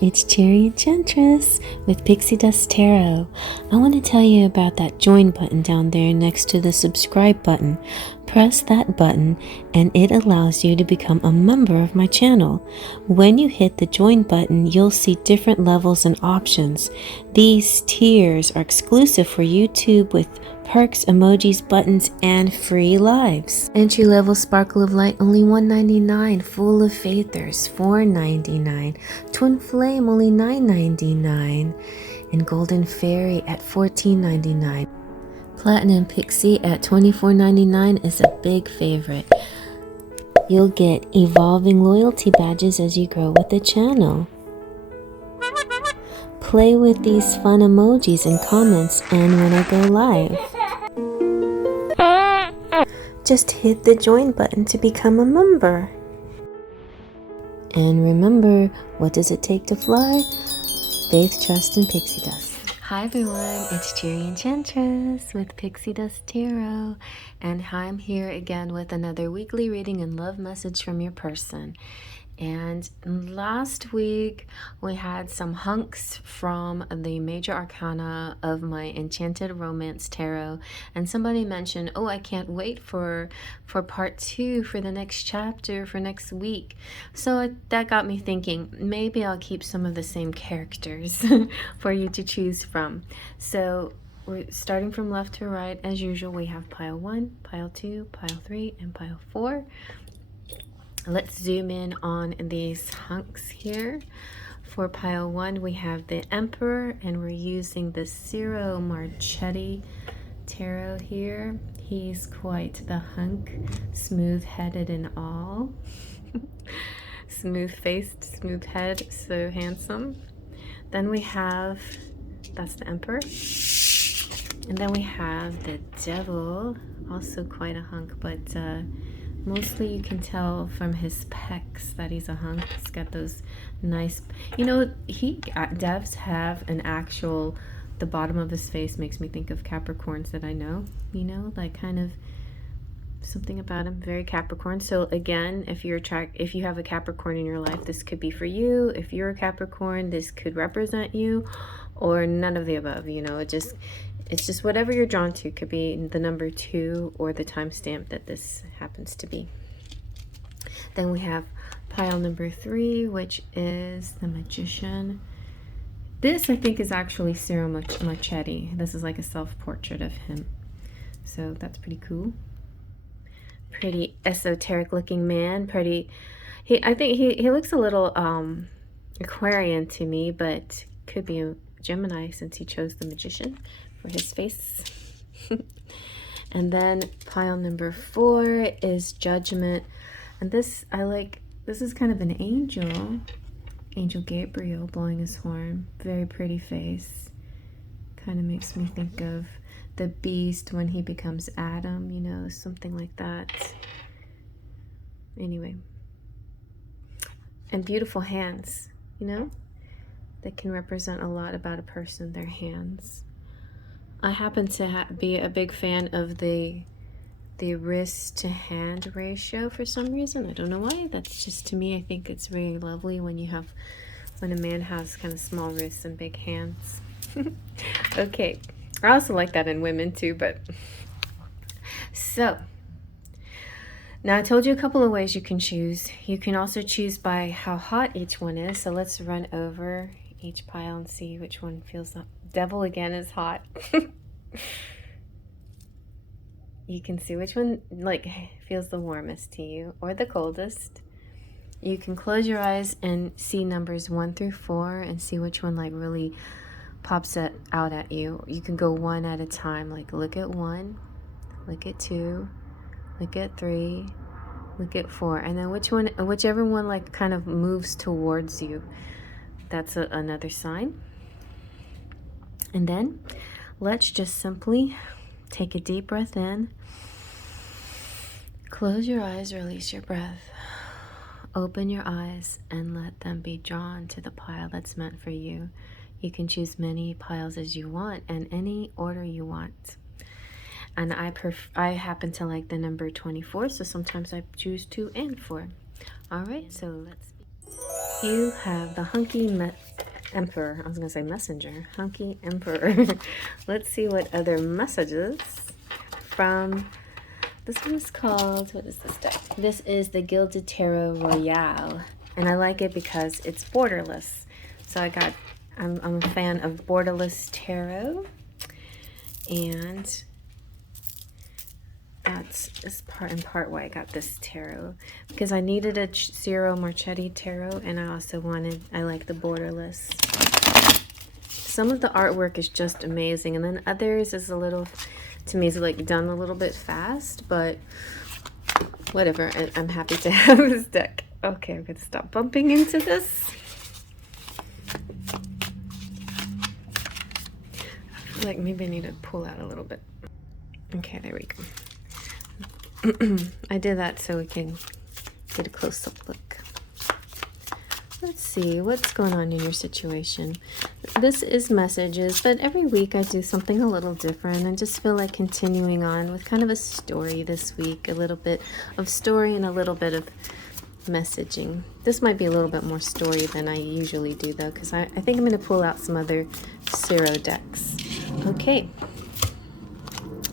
it's Cherry Enchantress with Pixie Dust Tarot. I want to tell you about that join button down there next to the subscribe button. Press that button and it allows you to become a member of my channel. When you hit the join button, you'll see different levels and options. These tiers are exclusive for YouTube with perks, emojis, buttons, and free lives. Entry level Sparkle of Light only $1.99, Full of Faithers $4.99, Twin Flame only $9.99, and Golden Fairy at $14.99. Platinum Pixie at $24.99 is a big favorite. You'll get evolving loyalty badges as you grow with the channel. Play with these fun emojis and comments and when I go live. Just hit the join button to become a member. And remember, what does it take to fly? Faith, trust, and pixie dust. Hi everyone, it's Cherry Enchantress with Pixie Dust Tarot, and I'm here again with another weekly reading and love message from your person. And last week we had some hunks from the major arcana of my Enchanted Romance Tarot, and somebody mentioned, oh, I can't wait for part 2 for the next chapter for next week. So that got me thinking, maybe I'll keep some of the same characters for you to choose from. So we're starting from left to right as usual. We have pile 1, pile 2, pile 3, and pile 4. Let's zoom in on these hunks here. For pile 1, we have the Emperor, and we're using the Ciro Marchetti tarot here. He's quite the hunk, smooth-headed and all. Smooth-faced, smooth head, so handsome. Then we have, that's the Emperor. And then we have the Devil, also quite a hunk, but mostly you can tell from his pecs that he's a hunk. He's got those nice, you know, devs have an actual, the bottom of his face makes me think of Capricorns that I know, you know, like kind of something about him, very Capricorn. So again, if you have a Capricorn in your life, this could be for you. If you're a Capricorn, this could represent you, or none of the above, you know. It's just whatever you're drawn to. Could be the number 2 or the timestamp that this happens to be. Then we have pile number 3, which is the Magician. This, I think, is actually Ciro Marchetti. This is like a self-portrait of him. So that's pretty cool. Pretty esoteric looking man. Pretty, I think he looks a little Aquarian to me, but could be a Gemini since he chose the Magician for his face. And then pile number 4 is Judgment, and this I like. This is kind of an angel Gabriel blowing his horn. Very pretty face. Kind of makes me think of the beast when he becomes Adam, you know, something like that. Anyway, and beautiful hands, you know, that can represent a lot about a person, their hands. I happen to be a big fan of the wrist to hand ratio for some reason. I don't know why. That's just, to me, I think it's very lovely when a man has kind of small wrists and big hands. Okay, I also like that in women too, but so now I told you a couple of ways you can choose. You can also choose by how hot each one is. So let's run over each pile and see which one feels up. Devil again is hot. You can see which one like feels the warmest to you or the coldest. You can close your eyes and see numbers 1 through 4 and see which one like really pops out at you. You can go one at a time, like look at 1, look at 2, look at 3, look at 4, and then whichever one like kind of moves towards you, that's another sign. And then let's just simply take a deep breath in, close your eyes, release your breath, open your eyes, and let them be drawn to the pile that's meant for you. You can choose many piles as you want and any order you want. And I happen to like the number 24, so sometimes I choose 2 and 4. All right, so let's begin. You have the hunky Emperor. I was gonna say messenger. Hunky Emperor. Let's see what other messages from this one's called, what is this deck? This is the Gilded Tarot Royale, and I like it because it's borderless. So I'm a fan of borderless tarot, and that's in part why I got this tarot, because I needed a Ciro Marchetti tarot, and I like the borderless. Some of the artwork is just amazing, and then others is a little, to me, is like done a little bit fast, but whatever. I'm happy to have this deck. Okay, I'm gonna stop bumping into this. I feel like maybe I need to pull out a little bit. Okay, there we go. I did that so we can get a close-up look. Let's see what's going on in your situation. This is messages, but every week I do something a little different. I just feel like continuing on with kind of a story this week, a little bit of story and a little bit of messaging. This might be a little bit more story than I usually do, though, because I think I'm going to pull out some other Ciro decks. Okay.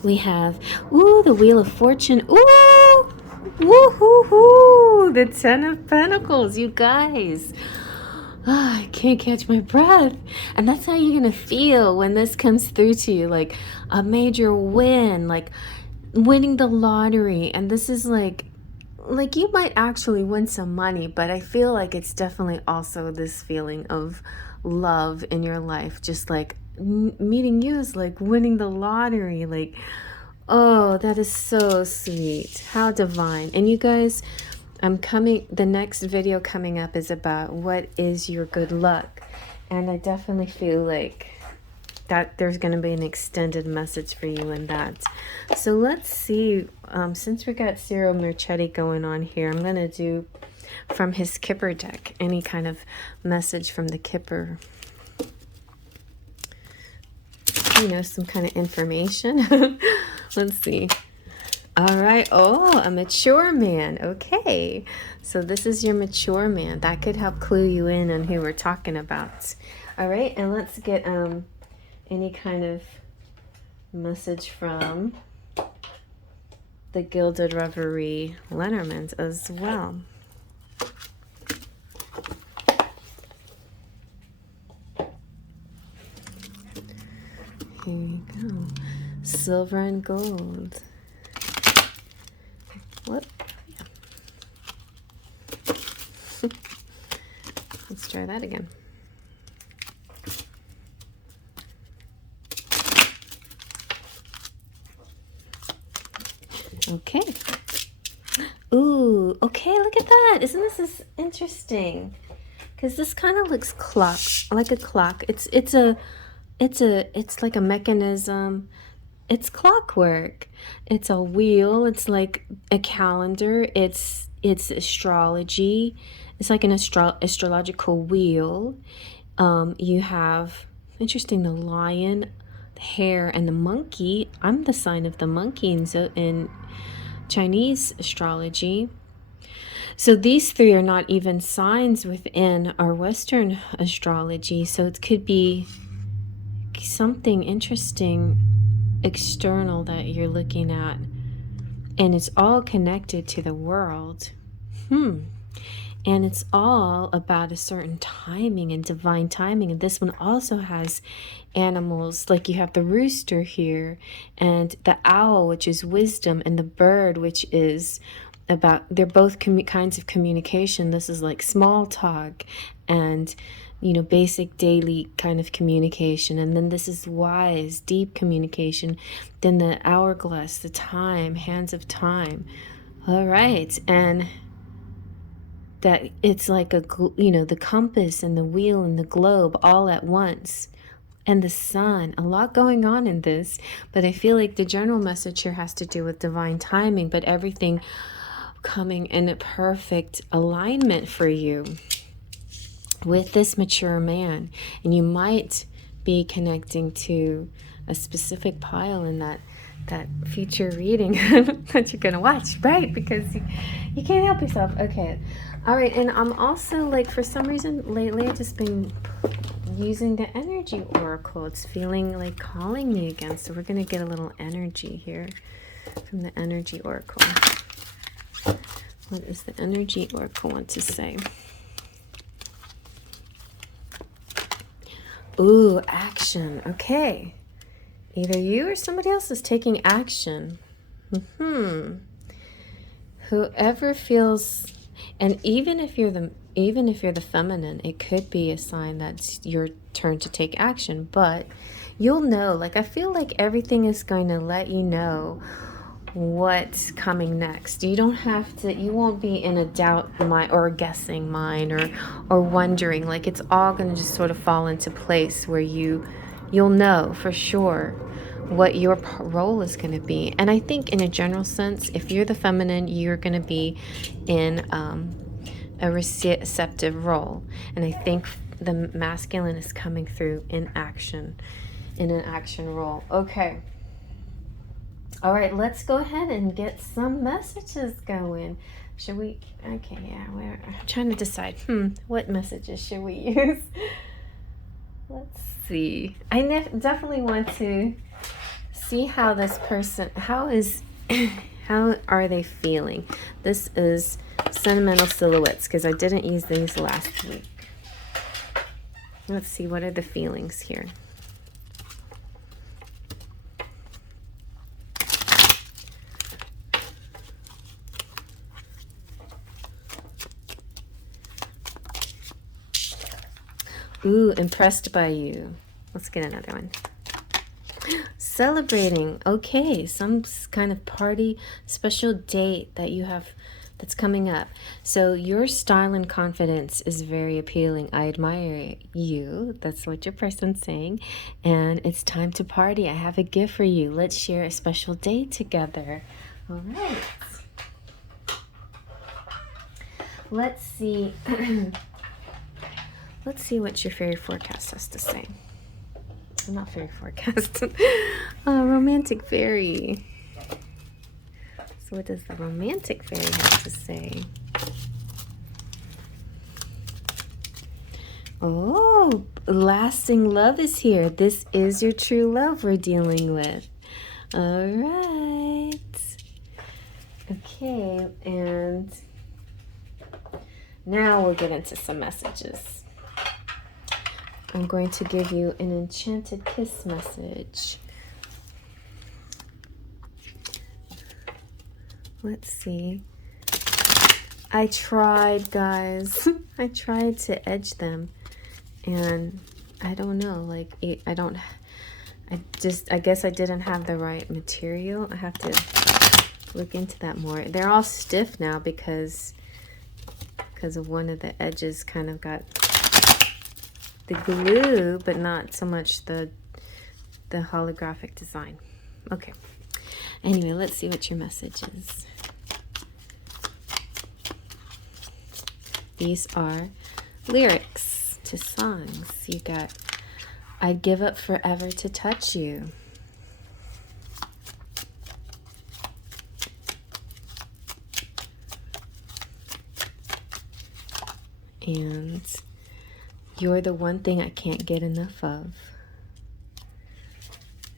We have, ooh, the Wheel of Fortune. Ooh! Woo-hoo-hoo! The Ten of Pentacles, you guys. Oh, I can't catch my breath. And that's how you're going to feel when this comes through to you. Like a major win, like winning the lottery. And this is like you might actually win some money, but I feel like it's definitely also this feeling of love in your life. Just like meeting you is like winning the lottery. Like, oh, that is so sweet. How divine. And you guys, the next video coming up is about what is your good luck. And I definitely feel like that there's going to be an extended message for you in that. So let's see, since we got Ciro Marchetti going on here, I'm going to do from his Kipper deck, any kind of message from the Kipper. You know, some kind of information. Let's see. All right. Oh, a mature man. Okay. So this is your mature man. That could help clue you in on who we're talking about. All right. And let's get any kind of message from the Gilded Reverie Lenormand as well. Here you go. Silver and gold. What? Let's try that again. Okay. Ooh, okay, look at that. Isn't this interesting? Because this kind of looks like a clock. It's like a mechanism. It's clockwork. It's a wheel. It's like a calendar. It's astrology. It's like an astrological wheel. You have, interesting, the lion, the hare, and the monkey. I'm the sign of the monkey in Chinese astrology. So these three are not even signs within our Western astrology. So it could be something interesting external that you're looking at, and it's all connected to the world. And it's all about a certain timing and divine timing. And this one also has animals, like you have the rooster here, and the owl, which is wisdom, and the bird, which is about, they're both kinds of communication. This is like small talk and, you know, basic daily kind of communication. And then this is wise, deep communication. Then the hourglass, the time, hands of time. All right. And that it's like the compass and the wheel and the globe all at once. And the sun, a lot going on in this. But I feel like the general message here has to do with divine timing, but everything coming in a perfect alignment for you with this mature man. And you might be connecting to a specific pile in that future reading that you're gonna watch, right? Because you can't help yourself. Okay, All right, and I'm also like, for some reason lately, I've just been using the energy oracle. It's feeling like calling me again. So we're going to get a little energy here from the energy oracle. What does the energy oracle want to say? Ooh, action. Okay. Either you or somebody else is taking action. Whoever feels, and even if you're the feminine, it could be a sign that it's your turn to take action, but you'll know, like, I feel like everything is going to let you know what's coming next. You don't have to, you won't be in a doubt mind or a guessing mind or wondering. Like, it's all going to just sort of fall into place where you'll know for sure what your role is going to be. And I think in a general sense, if you're the feminine, you're going to be in a receptive role. And I think the masculine is coming through in action, in an action role. Okay. All right, let's go ahead and get some messages going. Should we? Okay, yeah, I'm trying to decide. What messages should we use? Let's see. I definitely want to see how this person, how are they feeling? This is Sentimental Silhouettes, because I didn't use these last week. Let's see, what are the feelings here? Ooh, impressed by you. Let's get another one. Celebrating. Okay, some kind of party, special date that you have that's coming up. So your style and confidence is very appealing. I admire you. That's what your person's saying. And it's time to party. I have a gift for you. Let's share a special day together. All right. Let's see. Let's see what your fairy forecast has to say. Not fairy forecast. Romantic fairy. So what does the romantic fairy have to say? Oh, lasting love is here. This is your true love we're dealing with. All right. Okay, and now we'll get into some messages. I'm going to give you an Enchanted Kiss message. Let's see. I tried, guys. I tried to edge them. And I don't know. Like, I guess I didn't have the right material. I have to look into that more. They're all stiff now because of one of the edges kind of got the glue, but not so much the holographic design. Okay. Anyway, let's see what your message is. These are lyrics to songs. You got, I'd give up forever to touch you. And you're the one thing I can't get enough of.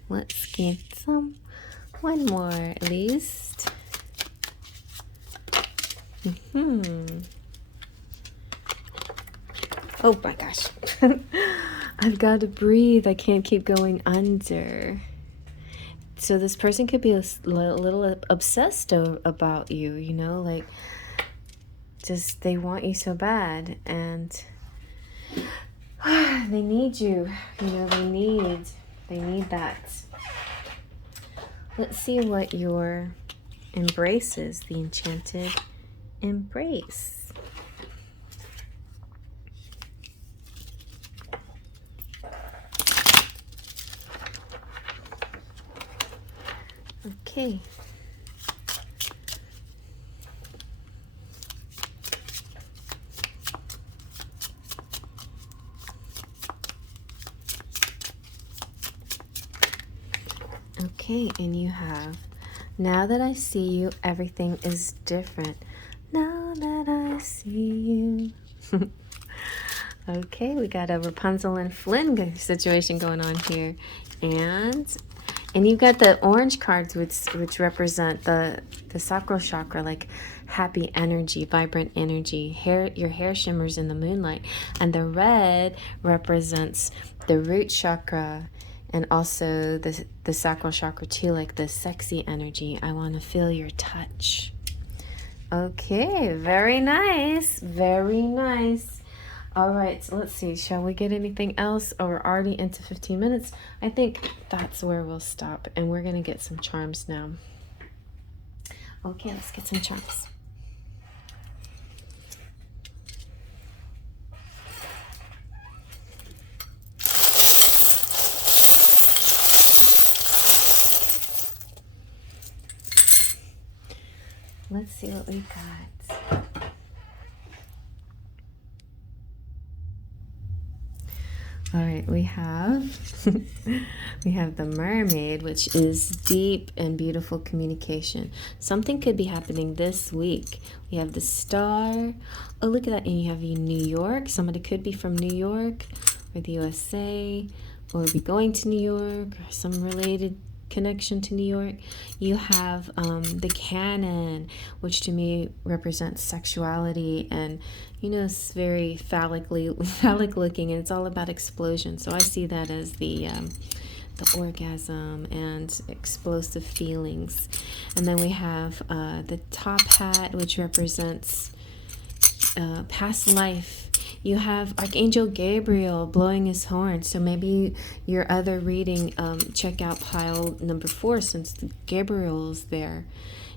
Let's get one more at least. Oh my gosh. I've got to breathe. I can't keep going under. So this person could be a little obsessed about you, you know, like just they want you so bad, and they need you, you know, they need that. Let's see what your embrace is, the Enchanted Embrace. Okay. Okay, and you have, now that I see you, everything is different. now that I see you. Okay, we got a Rapunzel and Flynn situation going on here. And you've got the orange cards, which represent the sacral chakra, like happy energy, vibrant energy. Your hair shimmers in the moonlight. And the red represents the root chakra, and also the sacral chakra too, like the sexy energy. I want to feel your touch. Okay, very nice. Very nice. All right, so let's see. Shall we get anything else? Oh, we're already into 15 minutes. I think that's where we'll stop, and we're going to get some charms now. Okay, let's get some charms. Let's see what we got. All right, we have the mermaid, which is deep and beautiful communication. Something could be happening this week. We have the star. Oh, look at that. And you have New York. Somebody could be from New York or the USA, or be going to New York, or some related connection to New York. You have the cannon, which to me represents sexuality, and you know, it's very phallic looking, and it's all about explosion. So I see that as the orgasm and explosive feelings. And then we have the top hat, which represents past life. You have Archangel Gabriel blowing his horn. So maybe your other reading, check out pile number 4, since Gabriel's there.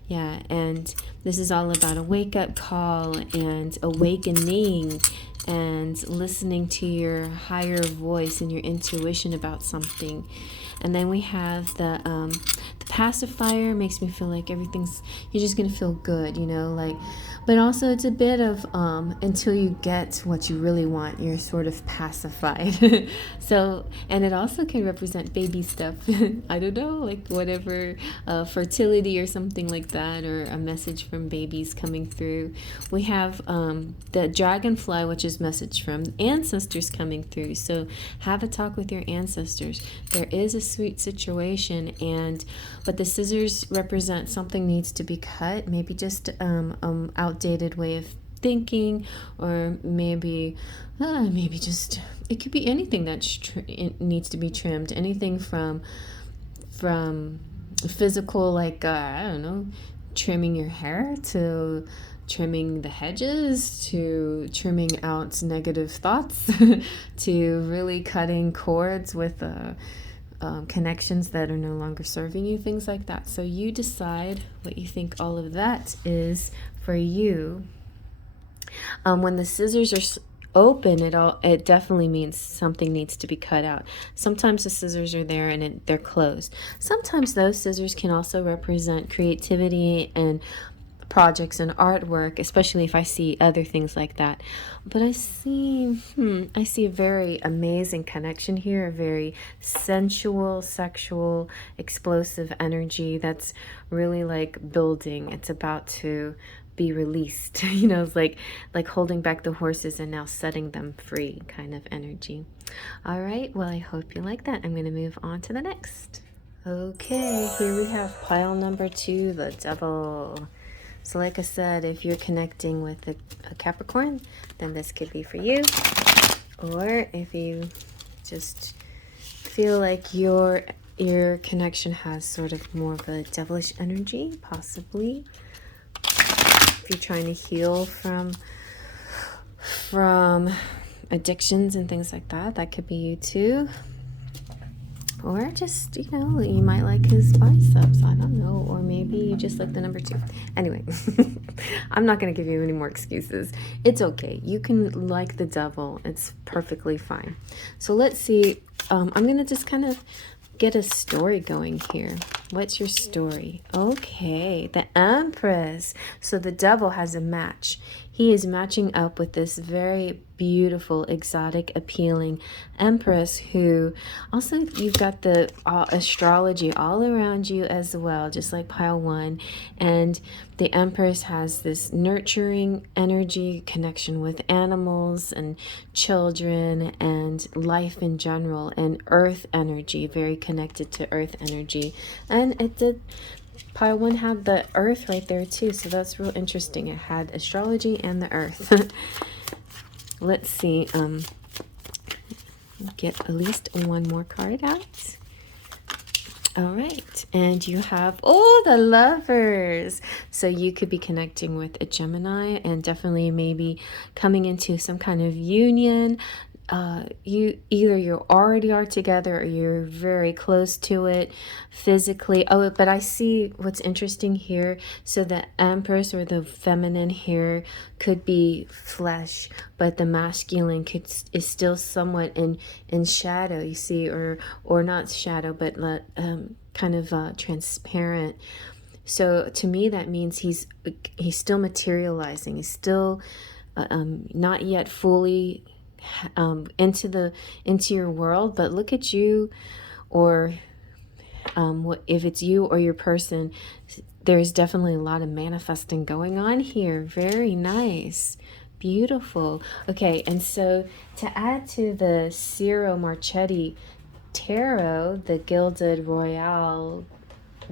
Yeah, and this is all about a wake-up call and awakening and listening to your higher voice and your intuition about something. And then we have the pacifier. Makes me feel like you're just gonna feel good, you know, like, but also it's a bit of until you get what you really want, you're sort of pacified. So, and it also can represent baby stuff. I don't know, like whatever, fertility or something like that, or a message from babies coming through. We have the dragonfly, which is message from ancestors coming through. So have a talk with your ancestors. There is a sweet situation, but the scissors represent something needs to be cut, maybe just outdated way of thinking, or maybe just, it could be anything that needs to be trimmed, anything from physical, like I don't know, trimming your hair, to trimming the hedges, to trimming out negative thoughts, to really cutting cords with connections that are no longer serving you, things like that. So you decide what you think all of that is for you. When the scissors are open, it definitely means something needs to be cut out. Sometimes the scissors are there and they're closed. Sometimes those scissors can also represent creativity and projects and artwork, especially if I see other things like that. But I see a very amazing connection here, a very sensual, sexual, explosive energy that's really like building. It's about to be released. You know, it's like holding back the horses and now setting them free kind of energy. All right, well, I hope you like that. I'm going to move on to the next. Okay, here we have pile number 2, the devil. So like I said, if you're connecting with a Capricorn, then this could be for you. Or if you just feel like your connection has sort of more of a devilish energy, possibly. If you're trying to heal from addictions and things like that, that could be you too. Or just, you know, you might like his biceps, I don't know. Or maybe you just like the number 2. Anyway, I'm not going to give you any more excuses. It's okay. You can like the devil. It's perfectly fine. So let's see. I'm going to just kind of get a story going here. What's your story? Okay, the Empress. So the devil has a match. He is matching up with this very beautiful, exotic, appealing Empress who also, you've got the astrology all around you as well, just like pile one. And the Empress has this nurturing energy, connection with animals and children and life in general, and earth energy, very connected to earth energy. And it did, pile one had the earth right there too, so that's real interesting. It had astrology and the earth. Let's see, get at least one more card out. All right, and you have, oh, the Lovers. So you could be connecting with a Gemini and definitely maybe coming into some kind of union. You already are together or you're very close to it physically. Oh, but I see what's interesting here. So the Empress or the feminine here could be flesh, but the masculine is still somewhat in shadow, you see, or not shadow, but kind of transparent. So to me that means he's still materializing. He's still not yet fully into your world, but look at you, or if it's you or your person, there's definitely a lot of manifesting going on here. Very nice, beautiful. Okay, and so to add to the Ciro Marchetti tarot, the Gilded, Royale,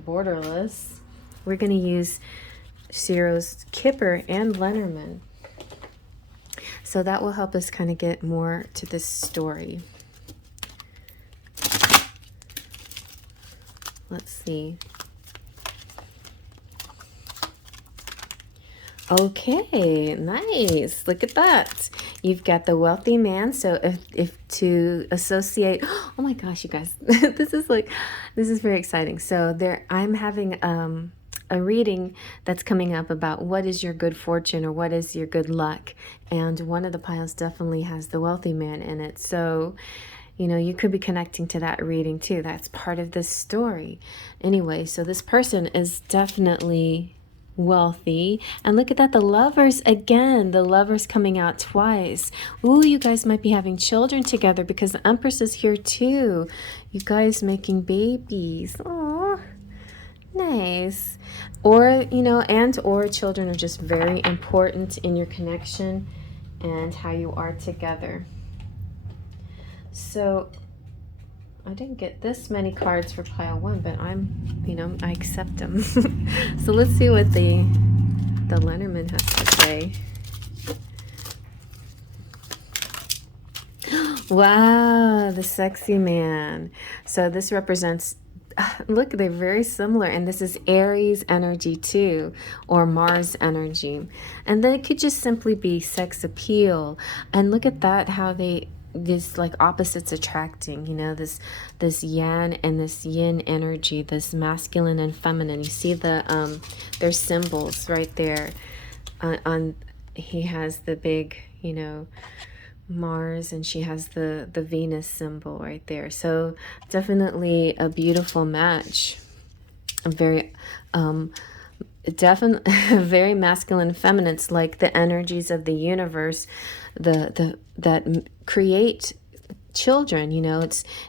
borderless, we're going to use Ciro's Kipper and Lenormand. So that will help us kind of get more to this story. Let's see. Okay, nice. Look at that. You've got the wealthy man. So if to associate, oh my gosh, you guys, this is very exciting. So I'm having a reading that's coming up about what is your good fortune or what is your good luck, and one of the piles definitely has the wealthy man in it. So you could be connecting to that reading too. That's part of this story anyway. So this person is definitely wealthy, and look at that, the Lovers again, the Lovers coming out twice. Ooh, you guys might be having children together because the Empress is here too. You guys making babies. Aww, nice. Or or children are just very important in your connection and how you are together. So I didn't get this many cards for pile one, but I accept them. So let's see what the Lenormand has to say. Wow, the sexy man. So this represents, look, they're very similar, and this is Aries energy too, or Mars energy. And then it could just simply be sex appeal. And look at that, how this like opposites attracting, this yang and this yin energy, this masculine and feminine. You see their symbols right there. He has the big, Mars, and she has the Venus symbol right there. So definitely a beautiful match. A very definitely very masculine, feminine. It's like the energies of the universe that create children.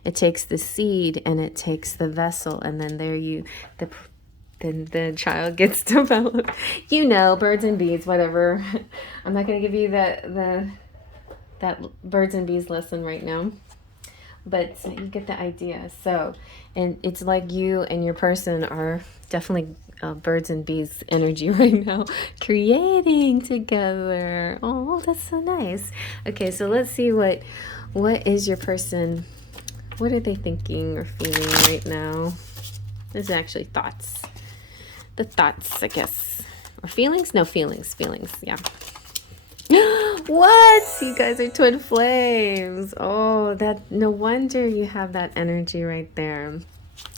It takes the seed and it takes the vessel, and then then the child gets developed. Birds and bees, whatever. I'm not going to give you that birds and bees lesson right now, but you get the idea. So, and it's like you and your person are definitely birds and bees energy right now, creating together. Oh, that's so nice. Okay, so let's see what is your person, what are they thinking or feeling right now? This is actually thoughts. The thoughts, I guess. Or feelings? No, feelings, yeah. What? You guys are twin flames. Oh, no wonder you have that energy right there.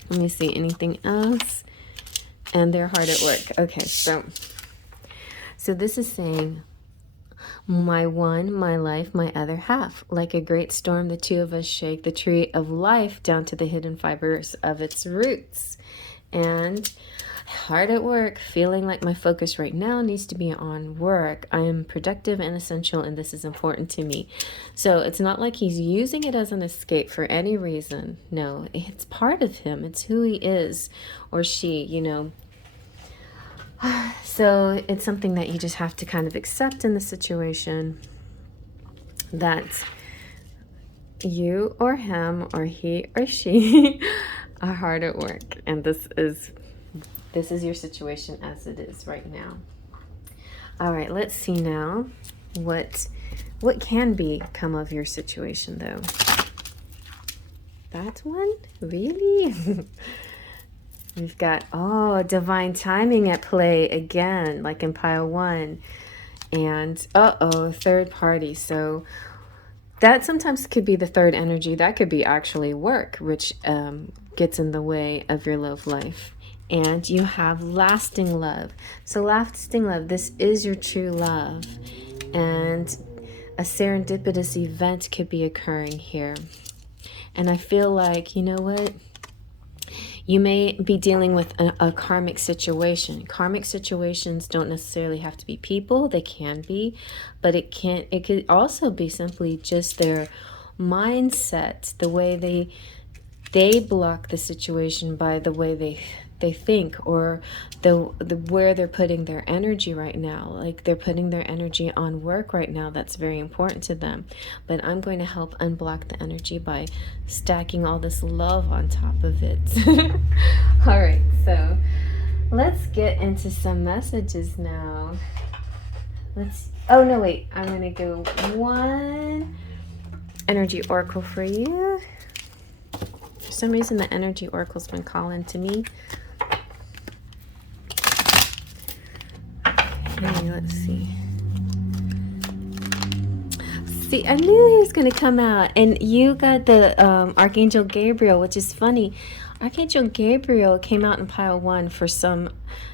Let me see, anything else? And they're hard at work. Okay, so this is saying, my one, my life, my other half. Like a great storm, the two of us shake the tree of life down to the hidden fibers of its roots. and hard at work, feeling like my focus right now needs to be on work. I am productive and essential, and this is important to me. So it's not like he's using it as an escape for any reason. No, it's part of him. It's who he is, or she, you know. So it's something that you just have to kind of accept in the situation, that you or him or he or she are hard at work, and this is your situation as it is right now. All right, let's see now what can become of your situation, though. That one? Really? We've got, oh, divine timing at play again, like in pile 1. And, uh-oh, third party. So that sometimes could be the third energy. That could be actually work, which gets in the way of your love life. And you have lasting love. So lasting love, this is your true love. And a serendipitous event could be occurring here. And I feel like, you know what? You may be dealing with a karmic situation. Karmic situations don't necessarily have to be people. They can be, but it could also be simply just their mindset, the way they block the situation by the way they think, or the where they're putting their energy right now. Like they're putting their energy on work right now. That's very important to them. But I'm going to help unblock the energy by stacking all this love on top of it. All right, so let's get into some messages now. Oh no, wait, I'm gonna go one energy oracle for you. For some reason the energy oracle's been calling to me. Okay, let's see. See, I knew he was going to come out. And you got the Archangel Gabriel, which is funny. Archangel Gabriel came out in pile 1 for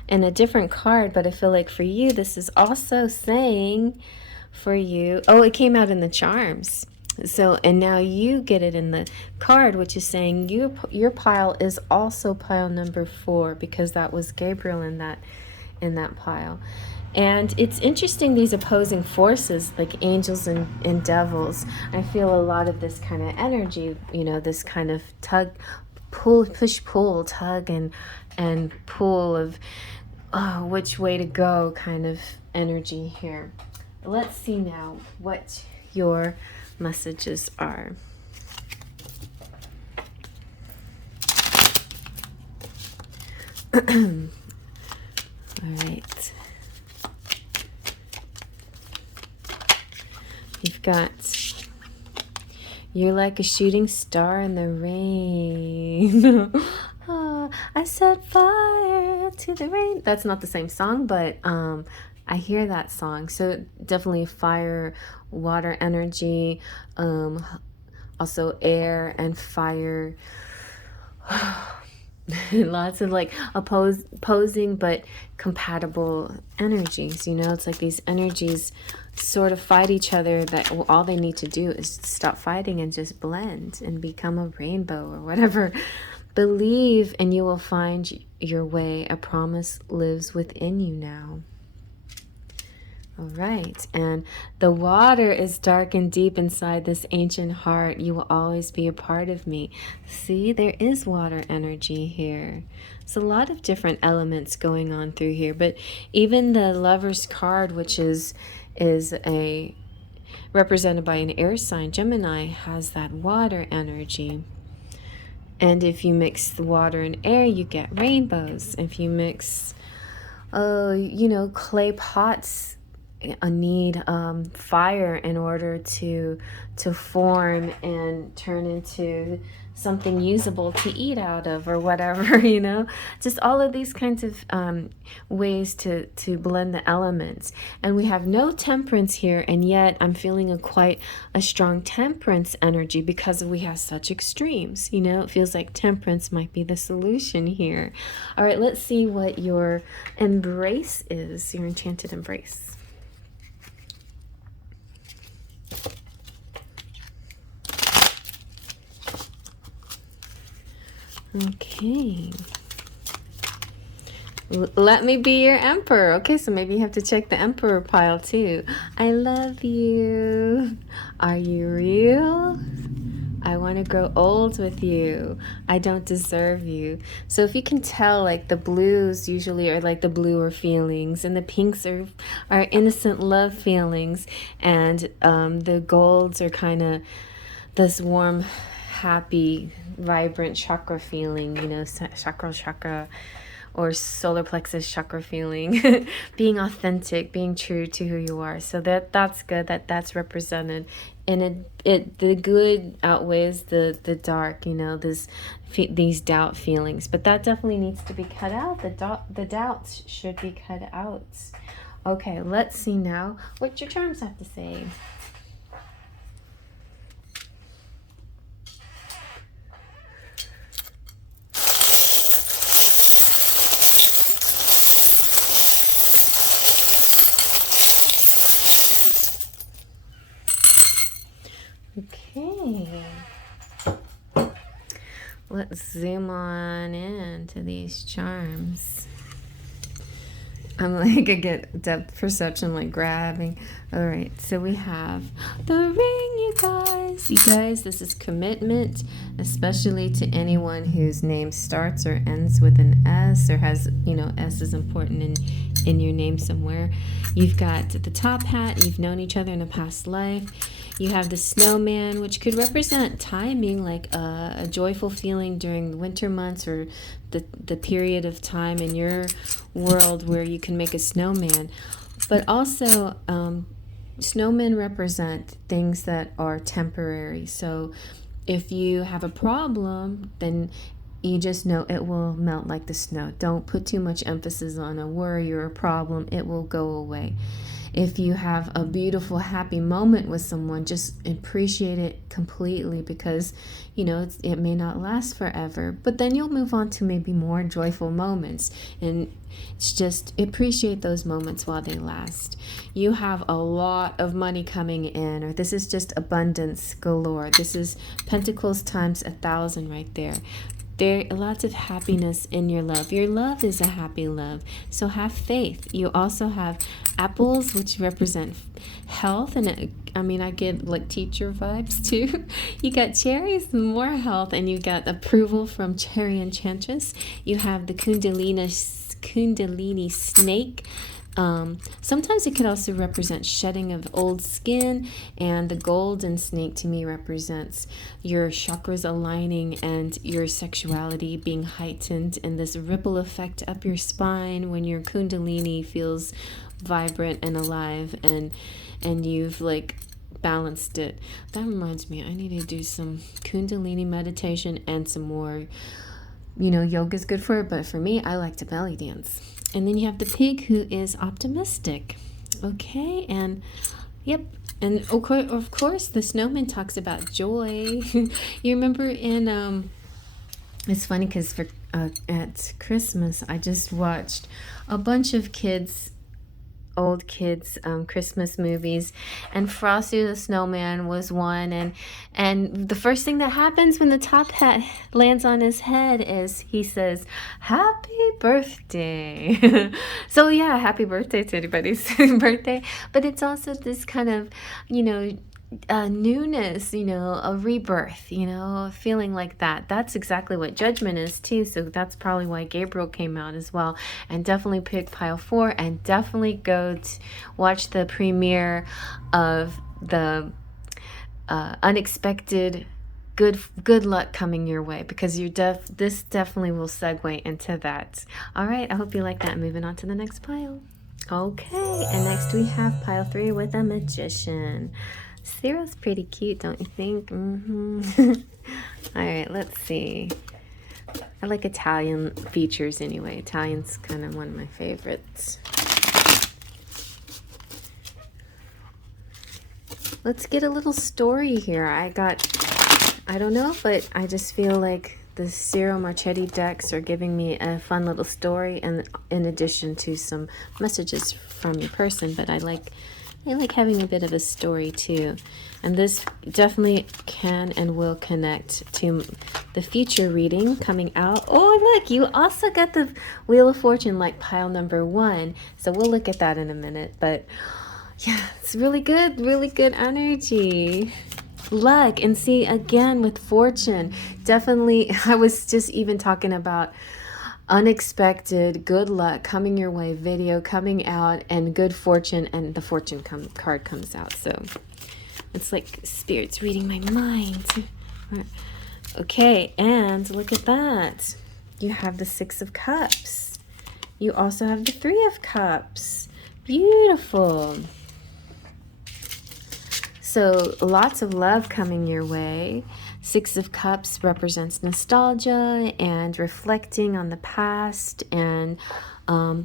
in a different card, but I feel like for you, this is also saying for you, oh, it came out in the charms. So, and now you get it in the card, which is saying your pile is also pile number 4, because that was Gabriel in that pile. And it's interesting, these opposing forces like angels and devils. I feel a lot of this kind of energy, you know, this kind of push pull, tug and pull of which way to go kind of energy here. Let's see now what your messages are. All right. You've got, you're like a shooting star in the rain. Oh, I set fire to the rain. That's not the same song, but I hear that song. So definitely fire, water energy, also air and fire. Lots of like opposing but compatible energies, you know. It's like these energies sort of fight each other, that all they need to do is stop fighting and just blend and become a rainbow or whatever. Believe and you will find your way. A promise lives within you now. All right, and the water is dark and deep inside this ancient heart. You will always be a part of me. See, there is water energy here. It's a lot of different elements going on through here, but even the Lover's card, which is a represented by an air sign, Gemini, has that water energy. And if you mix the water and air, you get rainbows. If you mix, you know, clay pots, need fire in order to form and turn into something usable to eat out of or whatever, you know. Just all of these kinds of ways to blend the elements. And we have no temperance here, and yet I'm feeling quite a strong temperance energy because we have such extremes, you know. It feels like temperance might be the solution here. All right, let's see what your embrace is, your enchanted embrace. Okay. Let me be your emperor. Okay, so maybe you have to check the emperor pile too. I love you. Are you real? I want to grow old with you. I don't deserve you. So if you can tell, like the blues usually are like the bluer feelings, and the pinks are innocent love feelings, and the golds are kind of this warm, happy, vibrant chakra feeling, you know, chakra, or solar plexus chakra feeling, being authentic, being true to who you are. So that's good, that's represented, and the good outweighs the dark, you know, these doubt feelings. But that definitely needs to be cut out. The doubts should be cut out. Okay, let's see now what your charms have to say. Okay, let's zoom on into these charms. I'm like, I get depth perception, like grabbing. All right, so we have the ring, you guys. You guys, this is commitment, especially to anyone whose name starts or ends with an S, or has, you know, S is important in your name somewhere. You've got the top hat, you've known each other in a past life. You have the snowman, which could represent timing, like a joyful feeling during the winter months, or the period of time in your world where you can make a snowman. But also, snowmen represent things that are temporary. So if you have a problem, then you just know it will melt like the snow. Don't put too much emphasis on a worry or a problem. It will go away. If you have a beautiful, happy moment with someone, just appreciate it completely, because, you know, it may not last forever, but then you'll move on to maybe more joyful moments. And it's just appreciate those moments while they last. You have a lot of money coming in, or this is just abundance galore. This is Pentacles times 1,000 right there. There are lots of happiness in your love. Your love is a happy love. So have faith. You also have apples, which represent health. And I get like teacher vibes too. You got cherries, more health. And you got approval from CherryEnchantress. You have the Kundalini snake. Sometimes it could also represent shedding of old skin, and the golden snake to me represents your chakras aligning and your sexuality being heightened, and this ripple effect up your spine when your kundalini feels vibrant and alive, and you've like balanced it. That reminds me, I need to do some kundalini meditation and some more, you know, yoga's good for it, but for me, I like to belly dance. And then you have the pig, who is optimistic. Okay, and yep. And of course, the snowman talks about joy. You remember in, it's funny because at Christmas, I just watched a bunch of old kids Christmas movies, and Frosty the Snowman was one, and the first thing that happens when the top hat lands on his head is he says, "Happy birthday." So yeah, happy birthday to anybody's birthday, but it's also this kind of, you know, newness, you know, a rebirth, you know, a feeling like that. That's exactly what Judgment is too. So that's probably why Gabriel came out as well. And definitely pick pile 4, and definitely go watch the premiere of the unexpected good luck coming your way, because this definitely will segue into that. All right, I hope you like that. Moving on to the next pile. Okay, and next we have pile 3 with a magician. Ciro's pretty cute, don't you think? All right, let's see. I like Italian features anyway. Italian's kind of one of my favorites. Let's get a little story here. I don't know, but I just feel like the Ciro Marchetti decks are giving me a fun little story, and in addition to some messages from your person. But I like I like having a bit of a story too. And this definitely can and will connect to the future reading coming out. Oh, look, you also got the Wheel of Fortune, like pile number 1. So we'll look at that in a minute. But yeah, it's really good energy. Luck, and see again with fortune. Definitely, I was just even talking about unexpected good luck coming your way, video coming out, and good fortune, and the fortune card comes out. So it's like spirits reading my mind. Okay, and look at that. You have the 6 of Cups. You also have the 3 of Cups. Beautiful. So lots of love coming your way. 6 of Cups represents nostalgia and reflecting on the past and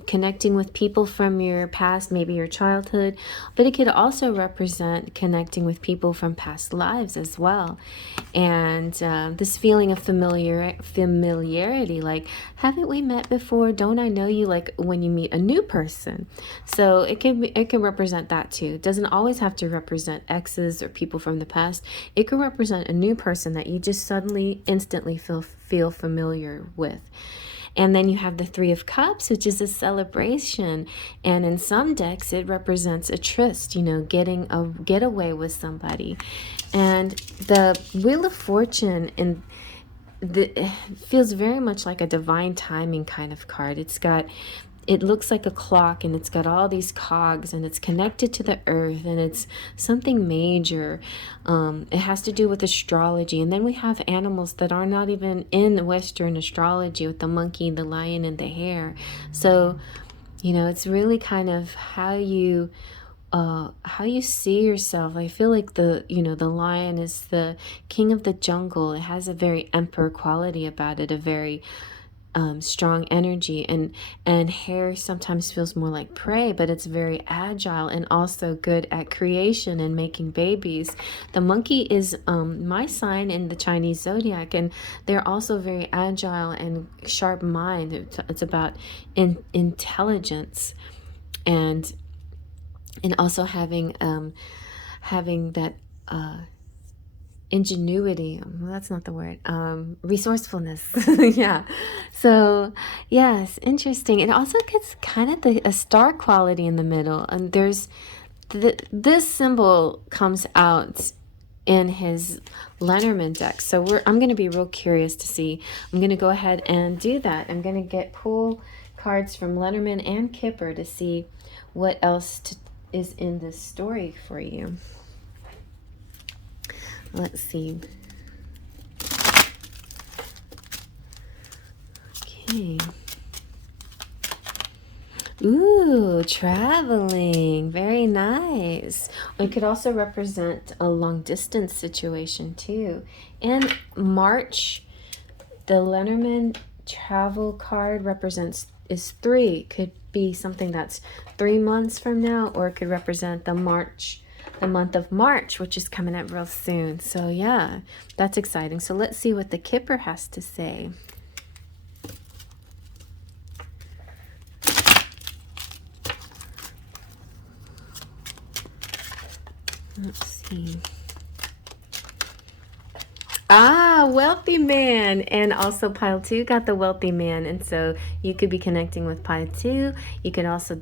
connecting with people from your past, maybe your childhood, but it could also represent connecting with people from past lives as well. And this feeling of familiarity, like, haven't we met before? Don't I know you? Like when you meet a new person. So it can represent that too. It doesn't always have to represent exes or people from the past. It can represent a new person that you just suddenly, instantly feel familiar with. And then you have the 3 of Cups, which is a celebration. And in some decks, it represents a tryst, you know, getting a getaway with somebody. And the Wheel of Fortune it feels very much like a divine timing kind of card. It looks like a clock, and it's got all these cogs, and it's connected to the earth, and it's something major. It has to do with astrology. And then we have animals that are not even in the Western astrology, with the monkey, the lion, and the hare. So, you know, it's really kind of how you see yourself. I feel like the lion is the king of the jungle. It has a very emperor quality about it, a very strong energy, and hare sometimes feels more like prey, but it's very agile and also good at creation and making babies. The monkey is my sign in the Chinese zodiac, and they're also very agile and sharp mind. It's about intelligence and also having that ingenuity. Well, that's not the word. Resourcefulness. Yeah. So yes, interesting. It also gets kind of a star quality in the middle, and there's this symbol comes out in his Lenormand deck. So I'm going to be real curious to see. I'm going to go ahead and do that. I'm going to pull cards from Lenormand and Kipper to see what else is in this story for you. Let's see. Okay. Ooh, traveling. Very nice. It could also represent a long distance situation too. And March, the Lenormand travel card is 3. Could be something that's 3 months from now, or it could represent the month of March, which is coming up real soon. So yeah, that's exciting. So let's see what the Kipper has to say. Let's see. Wealthy man. And also pile 2 got the wealthy man. And so you could be connecting with pile 2. You could also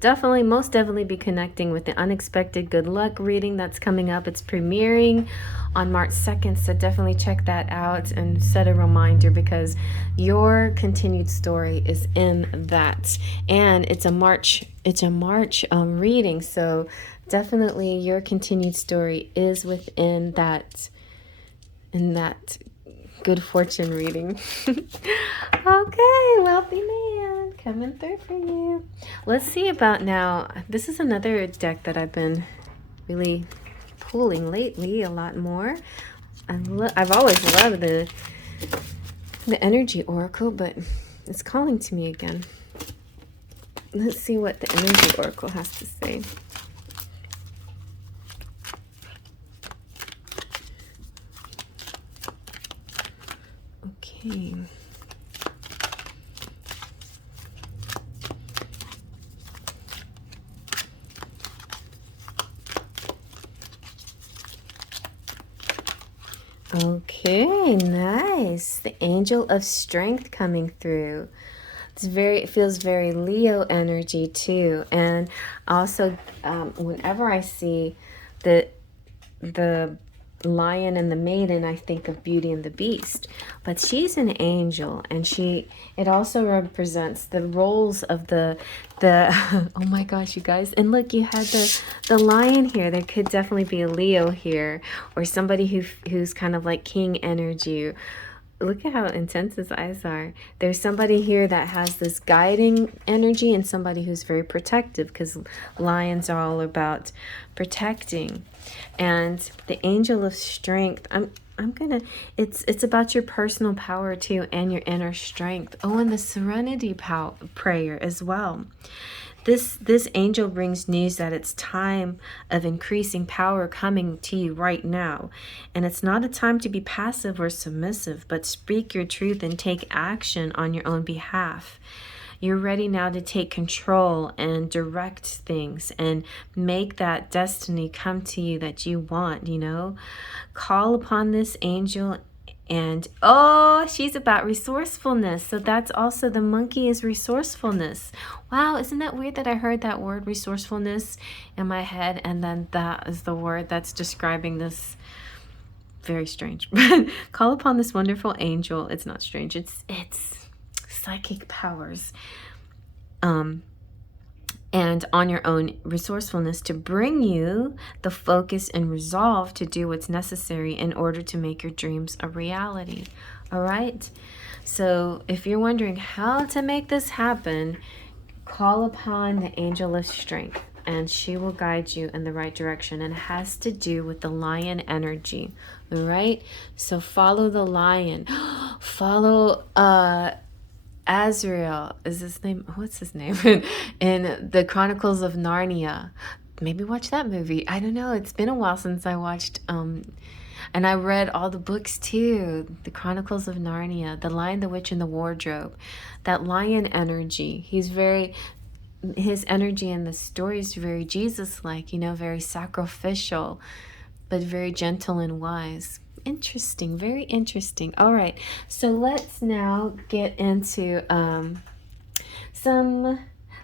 most definitely be connecting with the unexpected good luck reading that's coming up. It's premiering on March 2nd. So definitely check that out and set a reminder, because your continued story is in that. And it's a March reading. So definitely your continued story is within that, in that good fortune reading. Okay, wealthy man coming through for you. Let's see about now. This is another deck that I've been really pulling lately a lot more. I've always loved the Energy Oracle, but it's calling to me again. Let's see what the Energy Oracle has to say. Okay. Okay, nice. The Angel of Strength coming through. It feels very Leo energy too. And also, whenever I see the lion and the maiden, I think of Beauty and the Beast. But she's an angel, and it also represents the roles of the oh my gosh, you guys. And look, you had the lion here. There could definitely be a Leo here, or somebody who's kind of like king energy. Look at how intense his eyes are. There's somebody here that has this guiding energy, and somebody who's very protective, because lions are all about protecting. And the Angel of Strength, it's about your personal power too, and your inner strength. Oh, and the Serenity prayer as well. This angel brings news that it's time of increasing power coming to you right now. And it's not a time to be passive or submissive, but speak your truth and take action on your own behalf. You're ready now to take control and direct things and make that destiny come to you that you want, you know. Call upon this angel. And oh, she's about resourcefulness. So that's also, the monkey is resourcefulness. Wow, isn't that weird that I heard that word resourcefulness in my head, and then that is the word that's describing this? Very strange. Call upon this wonderful angel. It's not strange. It's psychic powers. And on your own resourcefulness to bring you the focus and resolve to do what's necessary in order to make your dreams a reality. All right? So if you're wondering how to make this happen, call upon the Angel of Strength, and she will guide you in the right direction. And it has to do with the lion energy. All right? So follow the lion. Follow Azrael is his name. What's his name? In the Chronicles of Narnia. Maybe watch that movie. I don't know. It's been a while since I watched. And I read all the books too. The Chronicles of Narnia, The Lion, the Witch, and the Wardrobe. That lion energy. His energy in the story is very Jesus-like, you know, very sacrificial, but very gentle and wise. Interesting, very interesting. All right, so let's now get into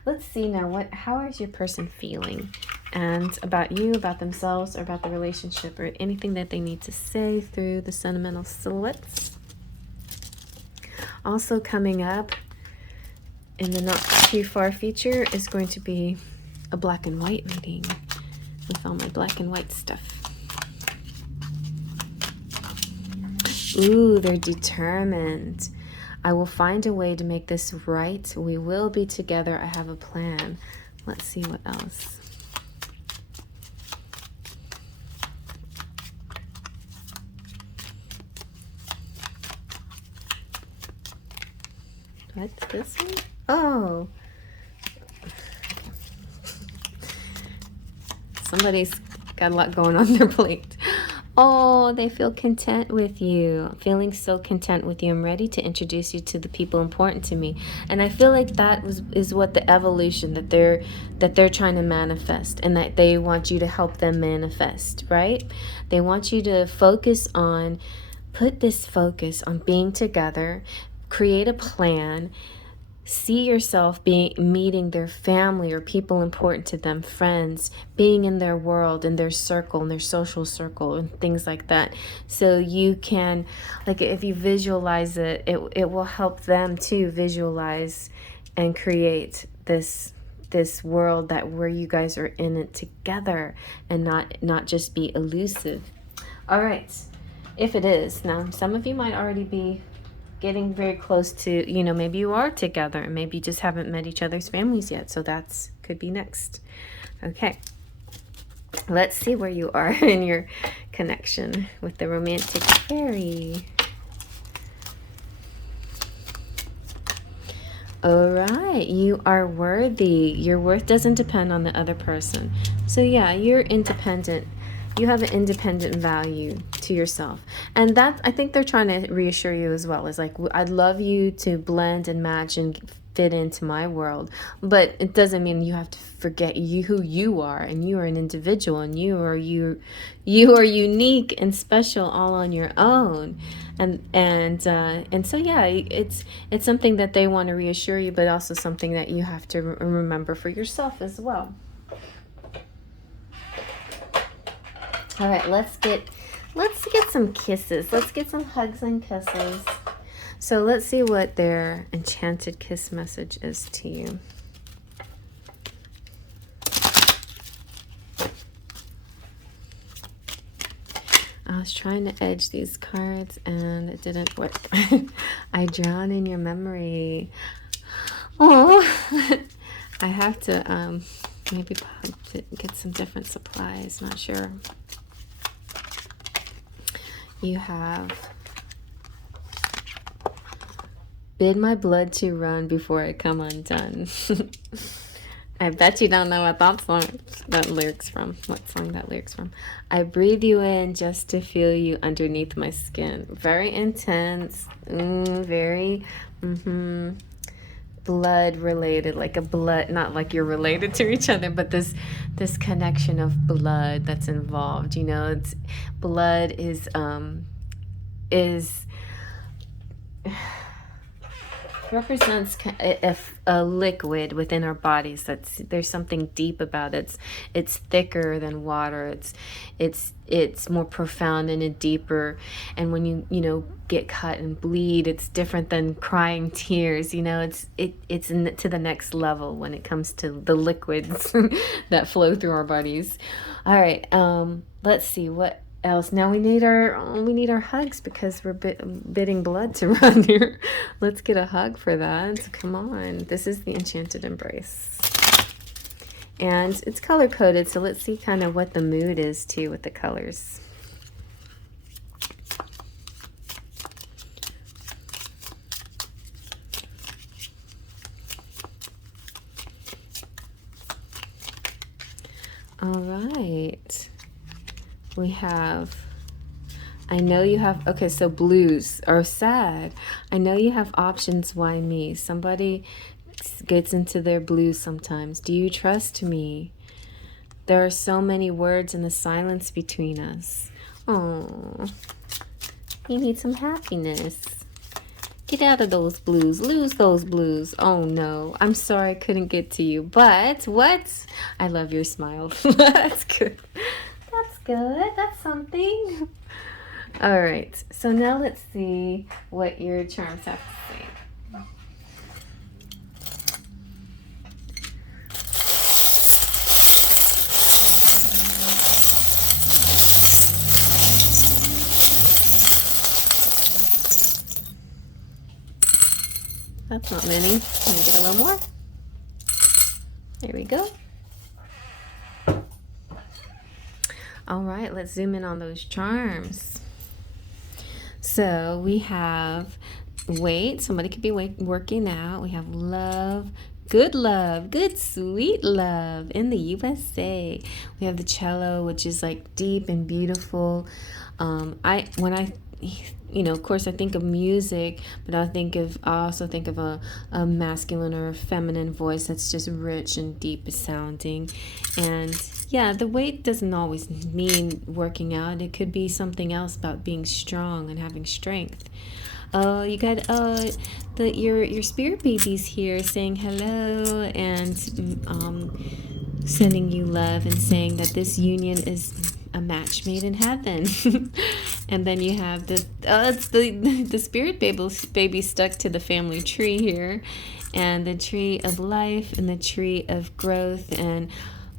let's see now, how is your person feeling, and about you, about themselves, or about the relationship, or anything that they need to say through the Sentimental Silhouettes. Also coming up in the not too far future is going to be a black and white reading with all my black and white stuff. Ooh, they're determined. I will find a way to make this right. We will be together. I have a plan. Let's see what else. What's this one? Oh. Somebody's got a lot going on their plate. Oh, they feel content with you. Feeling so content with you. I'm ready to introduce you to the people important to me. And I feel like that is what the evolution that they're trying to manifest, and that they want you to help them manifest, right? They want you to put this focus on being together, create a plan, see yourself meeting their family or people important to them, friends, being in their world, in their circle, in their social circle, and things like that. So you can, like, if you visualize it, it will help them to visualize and create this world where you guys are in it together, and not just be elusive. All right, if it is. Now, some of you might already be getting very close to, you know, maybe you are together and maybe you just haven't met each other's families yet. So that's could be next. Okay. Let's see where you are in your connection with the romantic fairy. All right. You are worthy. Your worth doesn't depend on the other person. So yeah, you're independent. You have an independent value to yourself. And that, I think they're trying to reassure you as well. Is like, I'd love you to blend and match and fit into my world. But it doesn't mean you have to forget who you are, and you are an individual, and you are unique and special all on your own. And so yeah, it's something that they want to reassure you, but also something that you have to remember for yourself as well. All right, let's get some kisses. Let's get some hugs and kisses. So let's see what their Enchanted Kiss message is to you. I was trying to edge these cards and it didn't work. I drown in your memory. Oh, I have to maybe get some different supplies. Not sure. You have bid my blood to run before I come undone. I bet you don't know what that lyrics from. What song that lyrics from? I breathe you in just to feel you underneath my skin. Very intense. Very blood related, like a blood, not like you're related to each other, but this connection of blood that's involved. You know, it's blood is represents a liquid within our bodies. There's something deep about it. It's thicker than water. It's more profound and a deeper. And when you get cut and bleed, it's different than crying tears. You know, it's to the next level when it comes to the liquids that flow through our bodies. All right, let's see what else. Now we need our hugs because we're bidding blood to run here. Let's get a hug for that. Come on. This is the Enchanted Embrace. And it's color coded, so let's see kind of what the mood is too with the colors. All right. We have, I know you have, okay, so blues or sad. I know you have options, why me? Somebody gets into their blues sometimes. Do you trust me? There are so many words in the silence between us. Oh, you need some happiness. Get out of those blues. Lose those blues. Oh no, I'm sorry I couldn't get to you. But what? I love your smile. That's good. Good, that's something. All right, so now let's see what your charms have to say. That's not many. Let me get a little more. There we go. All right, let's zoom in on those charms. So we have wait, somebody could be working out. We have love, good sweet love in the USA. We have the cello, which is like deep and beautiful. Of course I think of music, but I also think of a masculine or a feminine voice that's just rich and deep sounding. And yeah, the weight doesn't always mean working out. It could be something else about being strong and having strength. You got your spirit babies here saying hello and sending you love and saying that this union is a match made in heaven. And then you have the spirit baby stuck to the family tree here, and the tree of life and the tree of growth and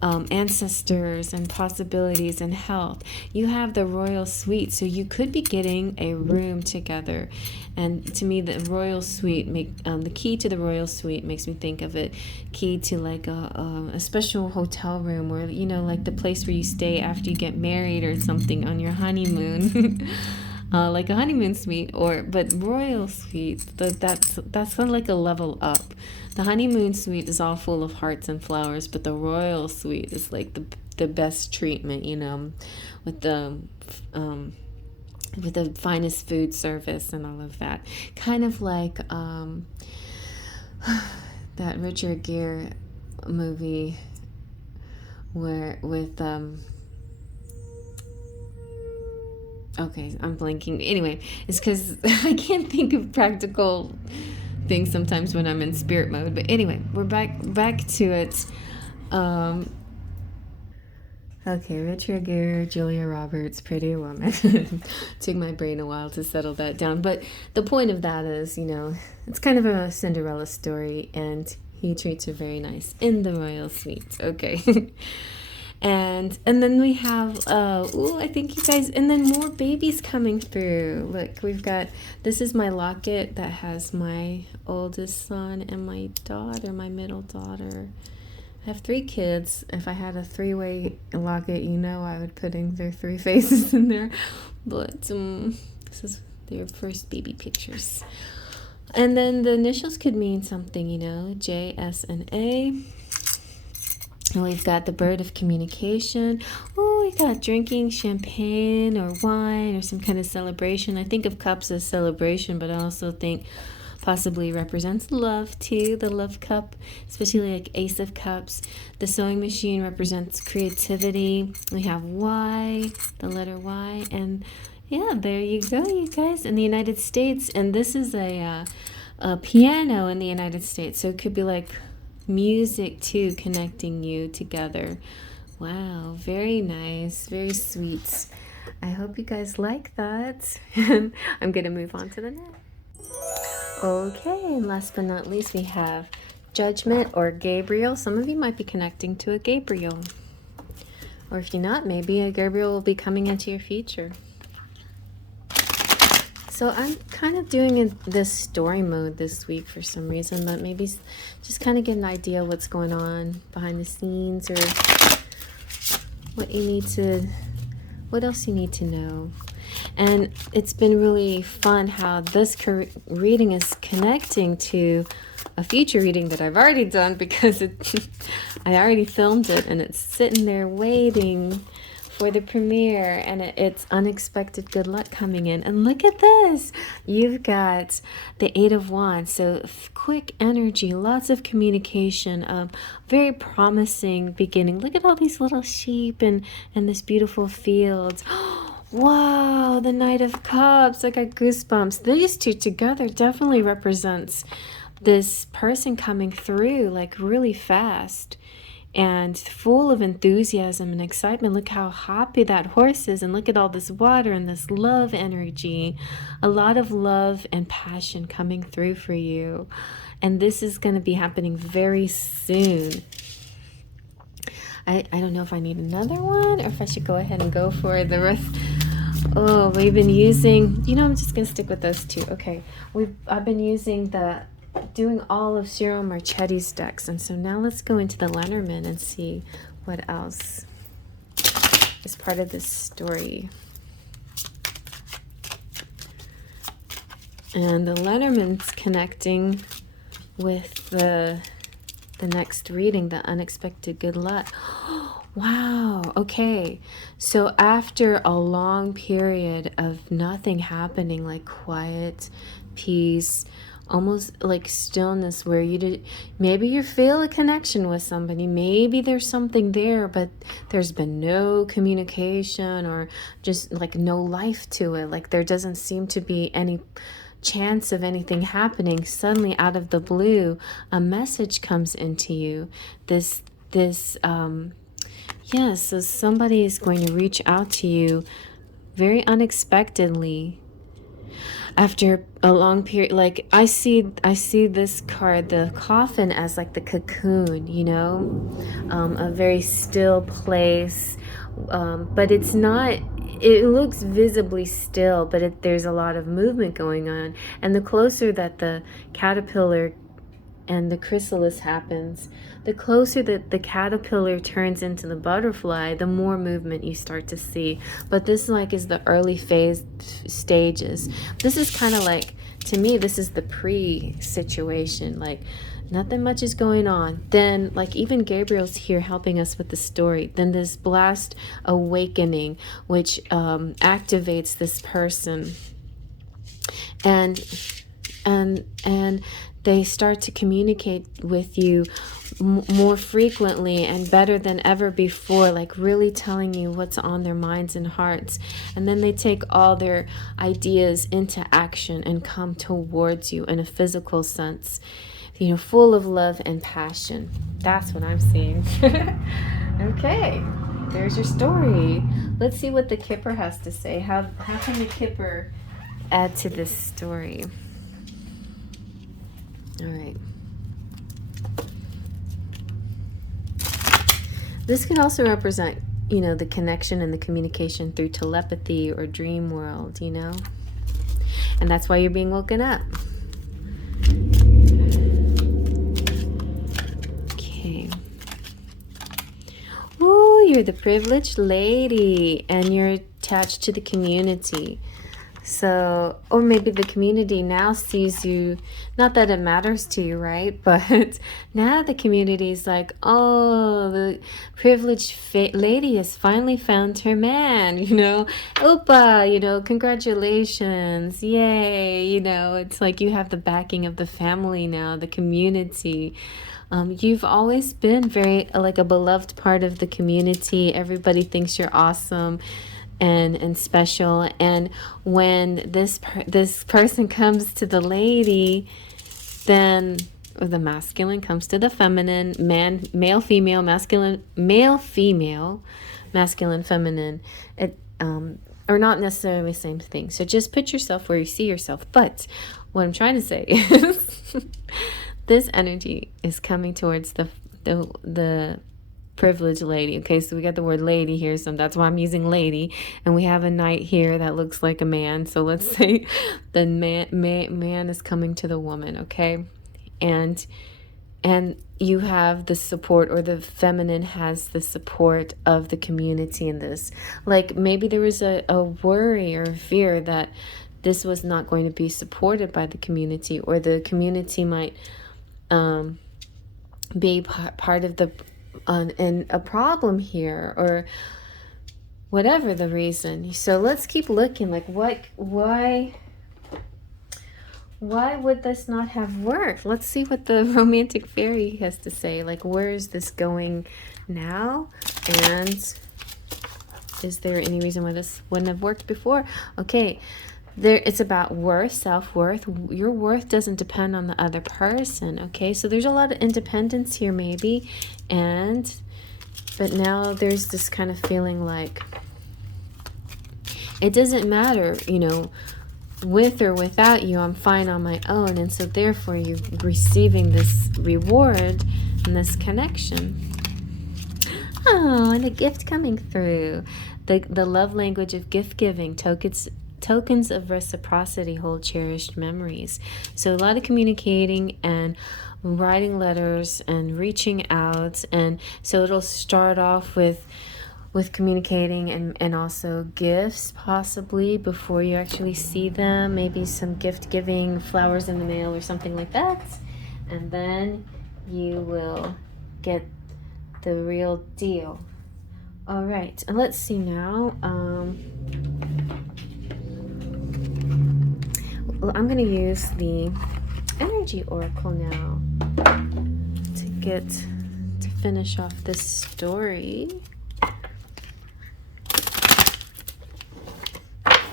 ancestors and possibilities and health. You have the royal suite, so you could be getting a room together. And to me, the royal suite the key to the royal suite makes me think of it key to like a special hotel room, or like the place where you stay after you get married or something on your honeymoon. Like a honeymoon suite, but royal suite, that's kind of like a level up. The honeymoon suite is all full of hearts and flowers, but the royal suite is like the best treatment, with the finest food service and all of that. Kind of like that Richard Gere movie where with okay, I'm blanking. Anyway, it's because I can't think of practical things sometimes when I'm in spirit mode. But anyway, we're back to it. Okay, Richard Gere, Julia Roberts, Pretty Woman. Took my brain a while to settle that down. But the point of that is, you know, it's kind of a Cinderella story, and he treats her very nice in the royal suite. Okay. And then we have, I think you guys, and then more babies coming through. Look, we've got, this is my locket that has my oldest son and my daughter, my middle daughter. I have 3 kids. If I had a 3-way locket, you know, I would put in their 3 faces in there. But this is their first baby pictures. And then the initials could mean something, you know, J, S, and A. And we've got the bird of communication. Oh, we got drinking champagne or wine or some kind of celebration. I think of cups as celebration, but I also think possibly represents love too, the love cup, especially like Ace of Cups. The sewing machine represents creativity. We have Y, the letter Y, and yeah, there you go, you guys, in the United States. And this is a piano in the United States, so it could be like music too, connecting you together. Wow, very nice, very sweet. I hope you guys like that. I'm gonna move on to the next. Okay, and last but not least, we have Judgment or Gabriel. Some of you might be connecting to a Gabriel. Or if you're not, maybe a Gabriel will be coming into your future. So I'm kind of doing this story mode this week for some reason, but maybe just kind of get an idea of what's going on behind the scenes, or what else you need to know. And it's been really fun how this reading is connecting to a future reading that I've already done, because I already filmed it and it's sitting there waiting for the premiere, and it's unexpected good luck coming in. And look at this, you've got the 8 of Wands, so quick energy, lots of communication, very promising beginning. Look at all these little sheep and this beautiful field. Wow, the Knight of Cups, I got goosebumps. These two together definitely represents this person coming through like really fast and full of enthusiasm and excitement. Look how happy that horse is, and look at all this water and this love energy. A lot of love and passion coming through for you, and this is going to be happening very soon. I don't know if I need another one or if I should go ahead and go for the rest. Oh, we've been using, you know, I'm just going to stick with those two. Okay, I've been using doing all of Ciro Marchetti's decks, and so now let's go into the Lenormand and see what else is part of this story. And the Lenormand's connecting with the next reading, the unexpected good luck. Wow, okay, so after a long period of nothing happening, like quiet, peace, almost like stillness, where maybe you feel a connection with somebody, maybe there's something there, but there's been no communication, or just like no life to it, like there doesn't seem to be any chance of anything happening. Suddenly, out of the blue, a message comes into you. So somebody is going to reach out to you very unexpectedly after a long period. Like I see this card, the coffin, as like the cocoon, you know, a very still place, but it's not. It looks visibly still, but there's a lot of movement going on. And the closer that the caterpillar and the chrysalis happens, the closer that the caterpillar turns into the butterfly, the more movement you start to see. But this is the early phase stages. This is kind of like, to me, this is the pre-situation, like nothing much is going on. Then like even Gabriel's here helping us with the story. Then this blast awakening, which activates this person. And and they start to communicate with you more frequently and better than ever before, like really telling you what's on their minds and hearts. And then they take all their ideas into action and come towards you in a physical sense, you know, full of love and passion. That's what I'm seeing. Okay, there's your story. Let's see what the Kipper has to say. How can the Kipper add to this story? All right. This can also represent, you know, the connection and the communication through telepathy or dream world, you know? And that's why you're being woken up. Okay. Oh, you're the privileged lady and you're attached to the community. So, or maybe the community now sees you, not that it matters to you, right? But now the community is like, oh, the privileged lady has finally found her man, you know, Opa, you know, congratulations, yay, you know, it's like you have the backing of the family now, the community. You've always been very like a beloved part of the community. Everybody thinks you're awesome and special. And when this person comes to the lady, then the masculine comes to the feminine, male, female, masculine, male, female, masculine, feminine. It are not necessarily the same thing. So just put yourself where you see yourself. But what I'm trying to say is this energy is coming towards the privileged lady. Okay, so we got the word lady here, so that's why I'm using lady. And we have a knight here that looks like a man. So let's say the man is coming to the woman, okay? And you have the support, or the feminine has the support of the community in this. Like maybe there was a worry or fear that this was not going to be supported by the community, or the community might be part of the and a problem here, or whatever the reason. So let's keep looking, like why would this not have worked? Let's see what the romantic fairy has to say. Like, where is this going now? And is there any reason why this wouldn't have worked before? Okay, it's about worth, self-worth. Your worth doesn't depend on the other person, okay? So there's a lot of independence here maybe, but now there's this kind of feeling like it doesn't matter, you know, with or without you, I'm fine on my own. And so therefore you're receiving this reward and this connection. Oh, and a gift coming through. The love language of gift giving, tokens of reciprocity hold cherished memories. So a lot of communicating and writing letters and reaching out. And so it'll start off with communicating and also gifts possibly before you actually see them. Maybe some gift giving, flowers in the mail or something like that. And then you will get the real deal. All right, and let's see now. Well, I'm going to use the Energy Oracle now to finish off this story.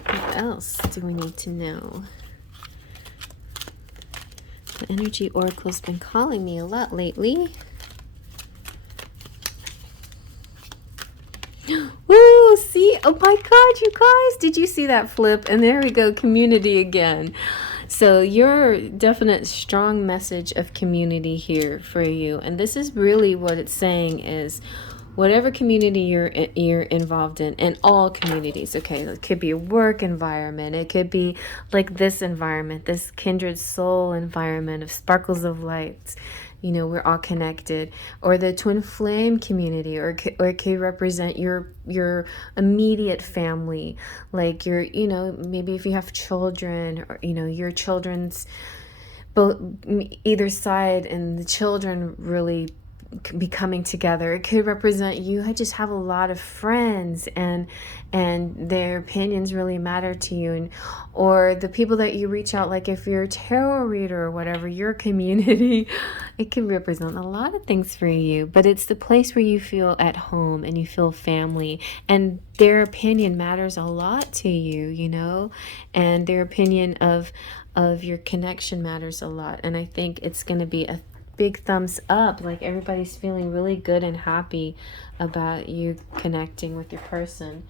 What else do we need to know? The Energy Oracle's been calling me a lot lately. Woo! See? Oh my God, you guys! Did you see that flip? And there we go, community again. So your definite strong message of community here for you. And this is really what it's saying is whatever community you're involved in, and all communities, okay? It could be a work environment. It could be like this environment, this kindred soul environment of sparkles of lights. You know, we're all connected. Or the twin flame community, or it could represent your immediate family. Like your, you know, maybe if you have children, or, you know, your children's both either side, and the children really be coming together. It could represent you just have a lot of friends, and their opinions really matter to you, and or the people that you reach out, like if you're a tarot reader or whatever, your community, it can represent a lot of things for you, but it's the place where you feel at home and you feel family, and their opinion matters a lot to you, you know, and their opinion of your connection matters a lot. And I think it's going to be a big thumbs up, like everybody's feeling really good and happy about you connecting with your person.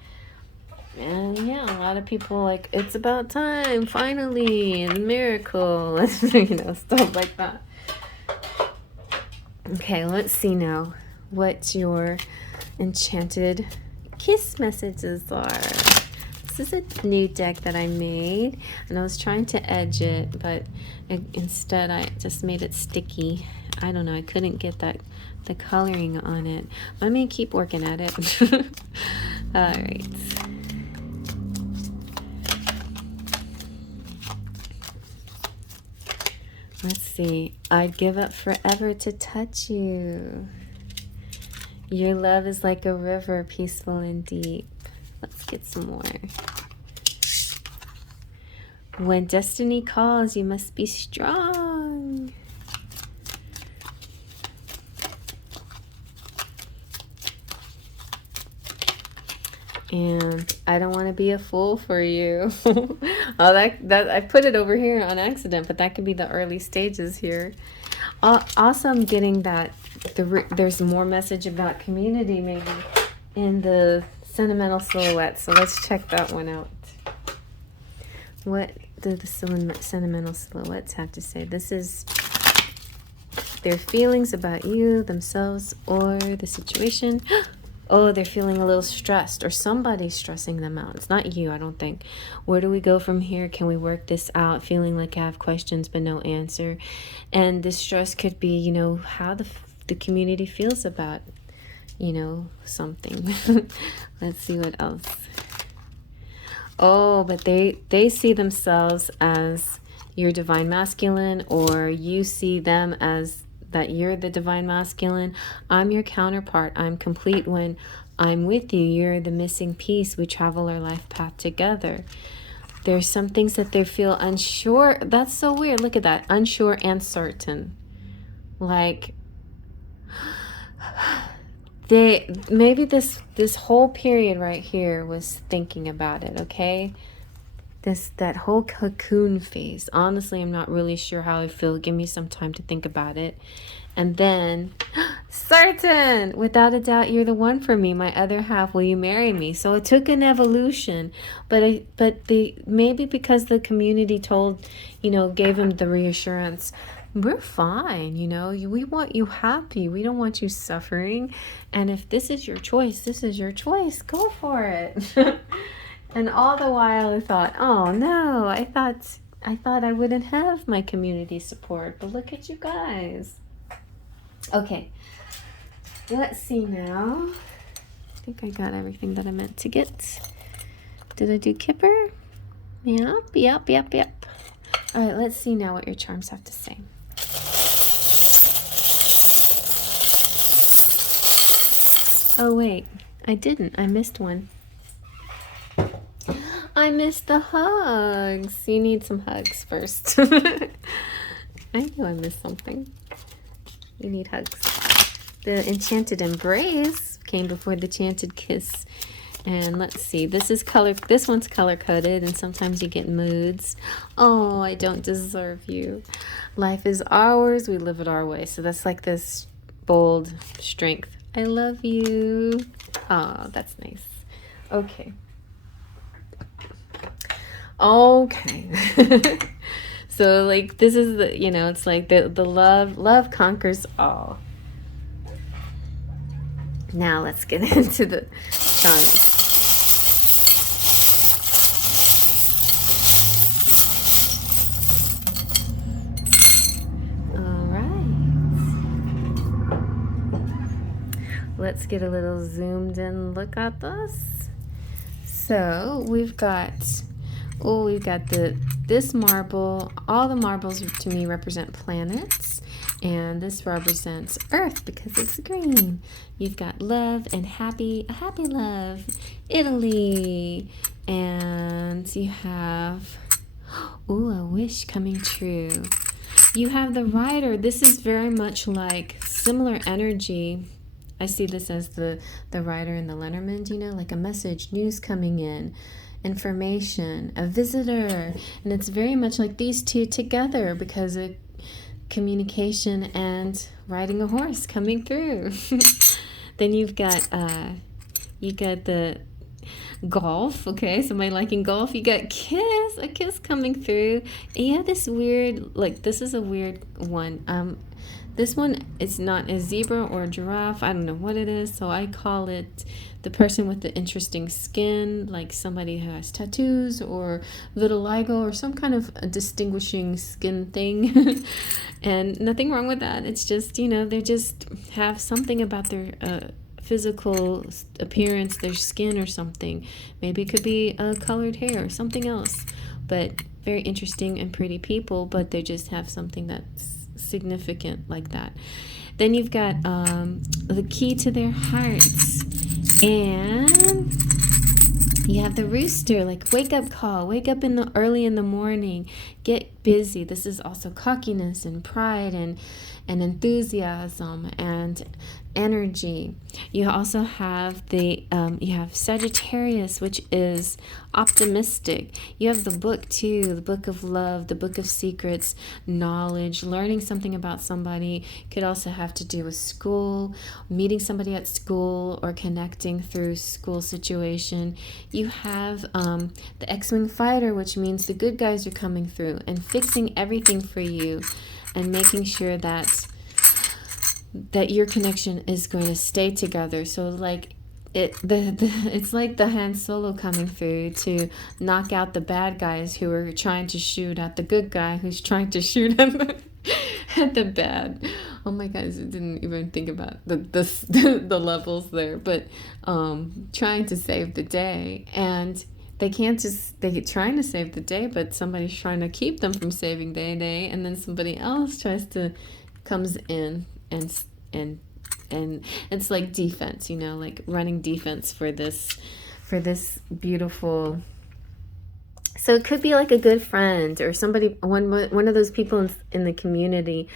And yeah, a lot of people like, it's about time, finally, and miracle, you know, stuff like that. Okay, let's see now what your Enchanted Kiss messages are. This is a new deck that I made, and I was trying to edge it, but instead I just made it sticky. I don't know, I couldn't get the coloring on it. I'm gonna keep working at it. All right. Let's see. I'd give up forever to touch you. Your love is like a river, peaceful and deep. Let's get some more. When destiny calls, you must be strong. And I don't want to be a fool for you. Oh, that I put it over here on accident, but that could be the early stages here. Also, I'm getting that there's more message about community maybe in the Sentimental Silhouettes. So let's check that one out. What do the Sentimental Silhouettes have to say? This is their feelings about you, themselves, or the situation. Oh, they're feeling a little stressed, or somebody's stressing them out. It's not you, I don't think. Where do we go from here? Can we work this out? Feeling like I have questions but no answer. And this stress could be, you know, how the community feels about, you know, something. Let's see what else. Oh, but they see themselves as your divine masculine, or you see them as that you're the divine masculine. I'm your counterpart. I'm complete when I'm with you. You're the missing piece. We travel our life path together. There's some things that they feel unsure. That's so weird. Look at that. Unsure and certain. Like they maybe this whole period right here was thinking about it, okay? That whole cocoon phase. Honestly, I'm not really sure how I feel. Give me some time to think about it. And then, certain! Without a doubt, you're the one for me. My other half, will you marry me? So it took an evolution. But maybe because the community told, you know, gave him the reassurance, we're fine, you know, we want you happy. We don't want you suffering. And if this is your choice, this is your choice. Go for it. And all the while I thought, oh no, I thought I wouldn't have my community support, but look at you guys. Okay, let's see now. I think I got everything that I meant to get. Did I do Kipper? Yep. All right, let's see now what your charms have to say. Oh wait, I didn't. I missed one. I missed the hugs. You need some hugs first. I knew I missed something. You need hugs. The Enchanted Embrace came before the Enchanted Kiss. And let's see. This one's color coded, and sometimes you get moods. Oh, I don't deserve you. Life is ours. We live it our way. So that's like this bold strength. I love you. Oh, that's nice. Okay. So like this is the, you know, it's like the love conquers all. Now let's get into the charms. All right, let's get a little zoomed in look at this. So we've got the this marble, all the marbles to me represent planets, and this represents Earth because it's green. You've got love and happy, a happy love, Italy, and you have, ooh, a wish coming true. You have the Rider. This is very much like similar energy. I see this as the Rider in the Lenormand, you know, like a message, news coming in, information, a visitor, and it's very much like these two together because of communication and riding a horse coming through. Then you've got the golf, okay, somebody liking golf. You got kiss, a kiss coming through, and you have this weird, like, this is a weird one. This one is not a zebra or a giraffe. I don't know what it is, so I call it the person with the interesting skin, like somebody who has tattoos or vitiligo or some kind of a distinguishing skin thing. And nothing wrong with that. It's just, you know, they just have something about their physical appearance, their skin or something. Maybe it could be colored hair or something else. But very interesting and pretty people, but they just have something that's significant like that. Then you've got the key to their hearts, and you have the rooster, like wake up call, wake up early in the morning, get busy. This is also cockiness and pride and enthusiasm and energy. You also have you have Sagittarius, which is optimistic. You have the book too, the book of love, the book of secrets, knowledge, learning something about somebody. Could also have to do with school, meeting somebody at school or connecting through school situation. You have the X-Wing fighter, which means the good guys are coming through and fixing everything for you and making sure that your connection is going to stay together. So like it's like the Han Solo coming through to knock out the bad guys who are trying to shoot at the good guy who's trying to shoot at the bad. Oh my gosh, I didn't even think about the levels there, but trying to save the day. And they're trying to save the day, but somebody's trying to keep them from saving their day, and then somebody else comes in and it's like defense, you know, like running defense for this beautiful. So it could be like a good friend or somebody, one of those people in the community,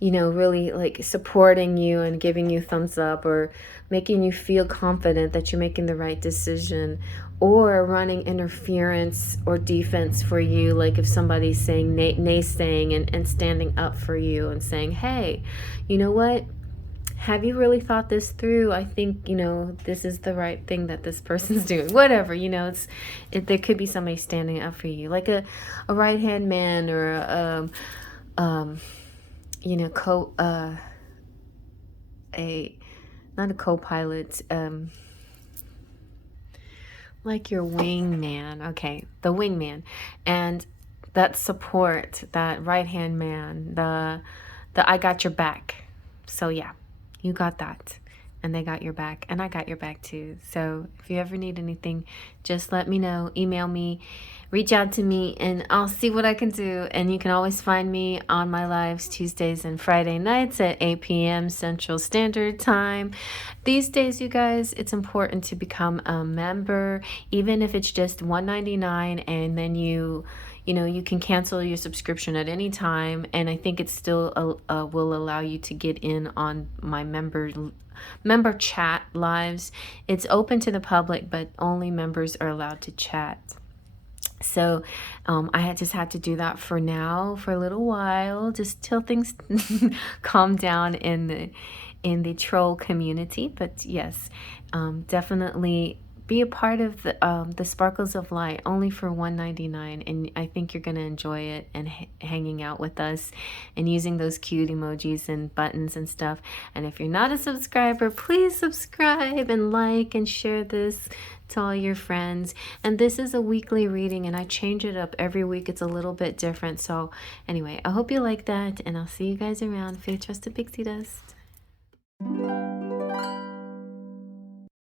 you know, really like supporting you and giving you thumbs up or making you feel confident that you're making the right decision, or running interference or defense for you. Like if somebody's saying naysaying and standing up for you and saying, hey, you know what? Have you really thought this through? I think, you know, this is the right thing that this person's doing. Whatever, you know, there could be somebody standing up for you, like a right-hand man or you know, not a co-pilot, like your wingman. Okay, the wingman, and that support, that right-hand man, the I got your back. So yeah, you got that, and they got your back, and I got your back too. So if you ever need anything, just let me know, email me, reach out to me, and I'll see what I can do. And you can always find me on my lives Tuesdays and Friday nights at 8 p.m. Central Standard Time. These days, you guys, it's important to become a member, even if it's just $1.99, and then you know, you can cancel your subscription at any time, and I think it still will allow you to get in on my member chat lives. It's open to the public, but only members are allowed to chat. So I just had to do that for now, for a little while, just till things calm down in the troll community. But yes, definitely be a part of the Sparkles of Light, only for $1.99, and I think you're going to enjoy it, and hanging out with us and using those cute emojis and buttons and stuff. And if you're not a subscriber, please subscribe and like and share this to all your friends. And this is a weekly reading, and I change it up every week. It's a little bit different. So anyway, I hope you like that, and I'll see you guys around. Faith, Trust, and Pixie Dust.